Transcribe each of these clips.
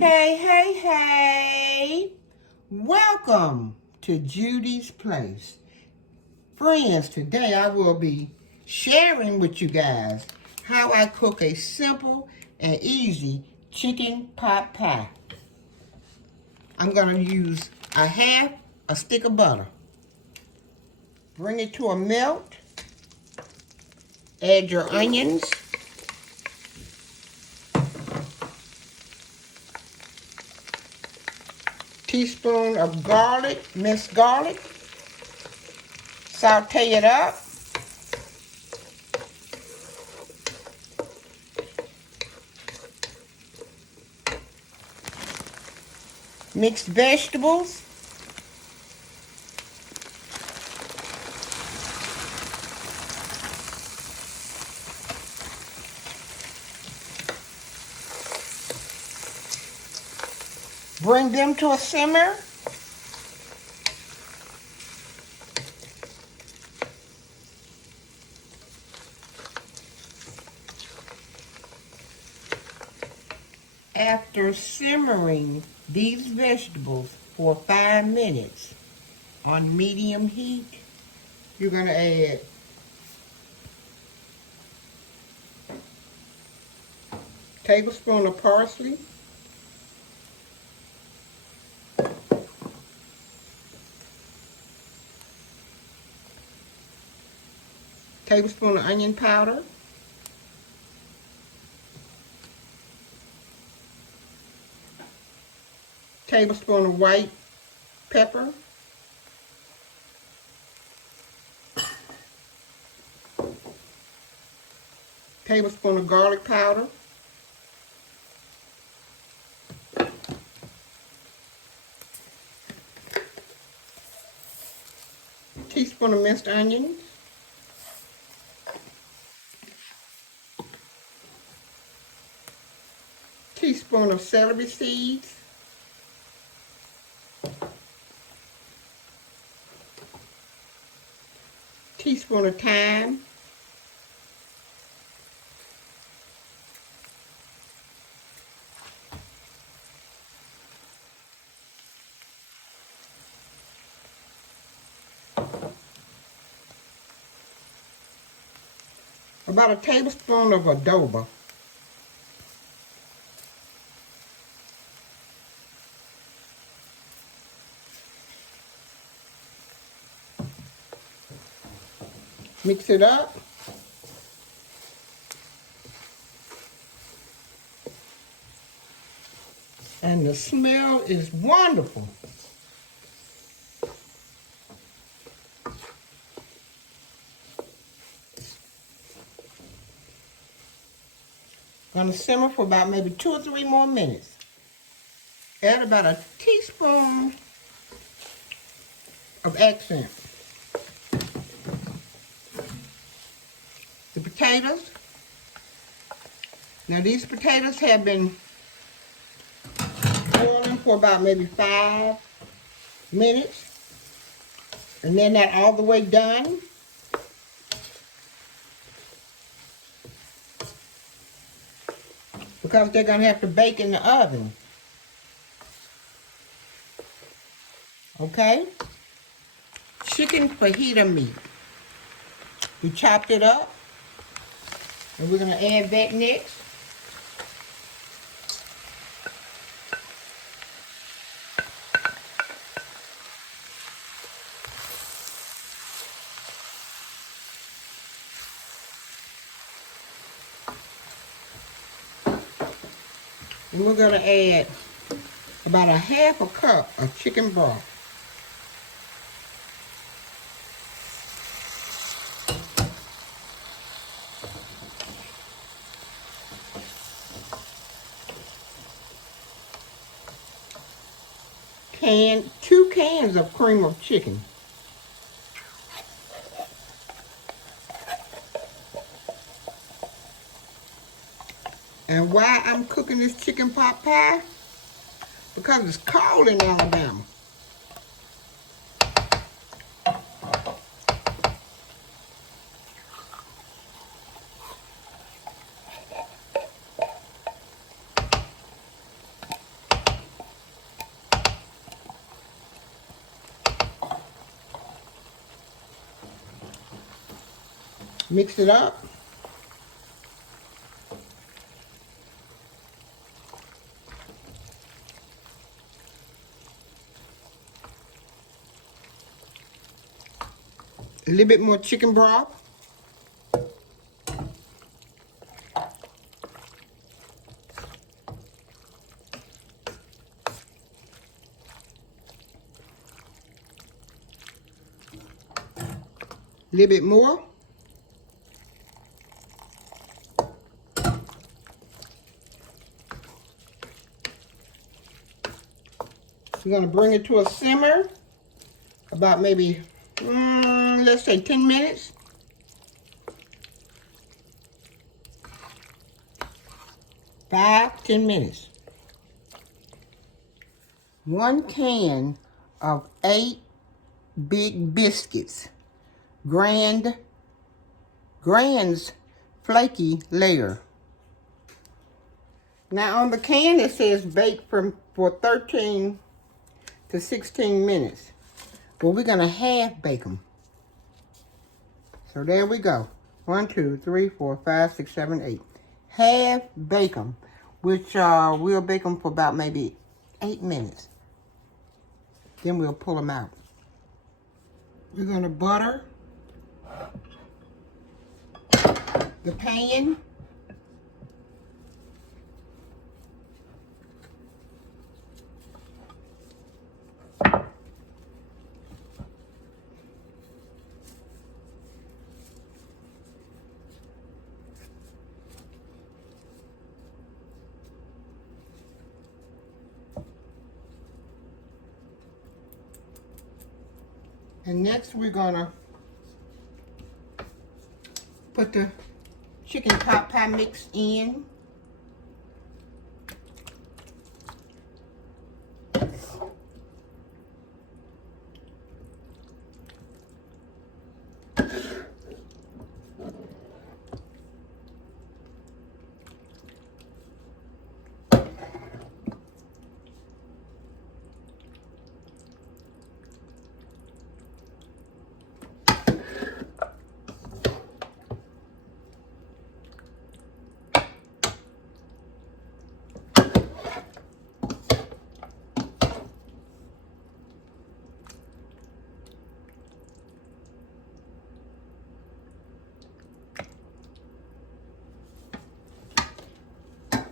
Hey, hey, hey! Welcome to Judy's Place. Friends, today I will be sharing with you guys how I cook a simple and easy chicken pot pie. I'm going to use half a stick of butter. Bring it to a melt. Add your onions. Teaspoon of garlic, minced garlic. Saute it up. Mixed vegetables. Bring them to a simmer. After simmering these vegetables for 5 minutes on medium heat, you're going to add a tablespoon of parsley, tablespoon of onion powder, tablespoon of white pepper, tablespoon of garlic powder, teaspoon of minced onions, teaspoon of celery seeds, teaspoon of thyme, about a tablespoon of adobo, mix it up. And the smell is wonderful. Gonna simmer for about maybe 2 or 3 more minutes. Add about a teaspoon of accent. The potatoes. Now these potatoes have been boiling for about maybe 5 minutes. And they're not all the way done. Because they're gonna have to bake in the oven. Okay? Chicken fajita meat. We chopped it up. And we're gonna add that next. And we're going to add about a half a cup of chicken broth. Two cans of cream of chicken. And why I'm cooking this chicken pot pie? Because it's cold in Alabama. Mix it up. A little bit more chicken broth. A little bit more. So we're going to bring it to a simmer, about maybe, let's say 10 minutes. Five, 10 minutes. 1 can of 8 big biscuits. Grand's flaky layer. Now on the can it says bake for 13 to 16 minutes. Well, we're gonna half bake them. So there we go. 1, 2, 3, 4, 5, 6, 7, 8. Half bake them, which we'll bake them for about maybe 8 minutes. Then we'll pull them out. We're gonna butter the pan. And next we're gonna put the chicken pot pie mix in.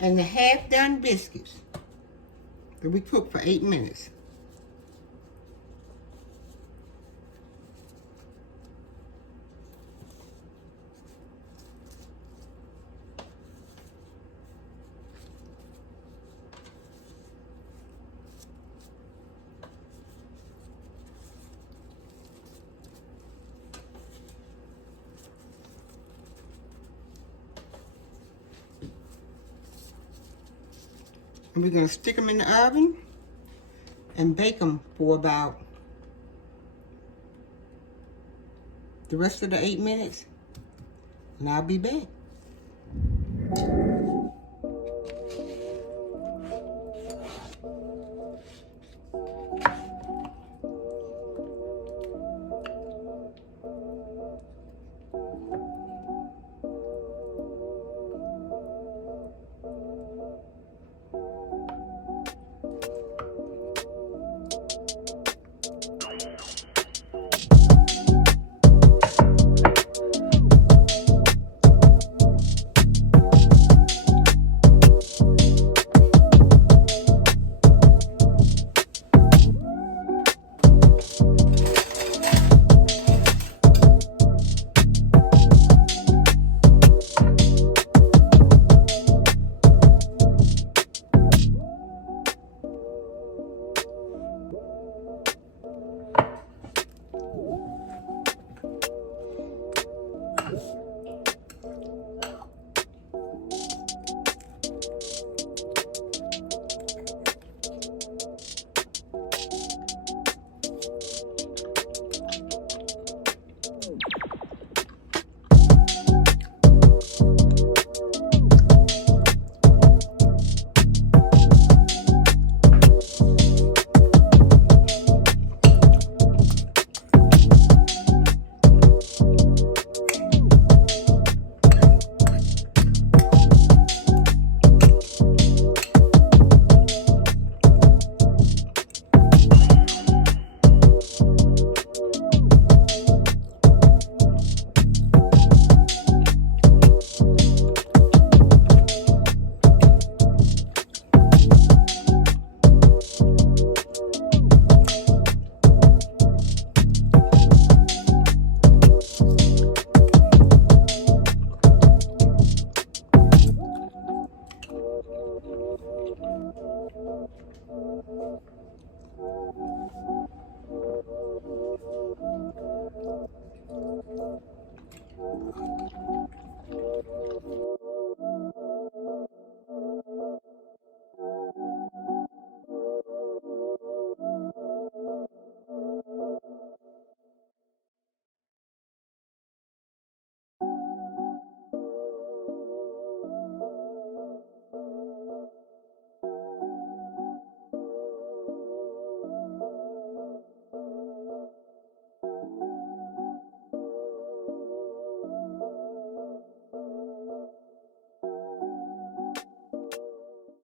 And the half-done biscuits that we cooked for 8 minutes. And we're going to stick them in the oven and bake them for about the rest of the 8 minutes. And I'll be back.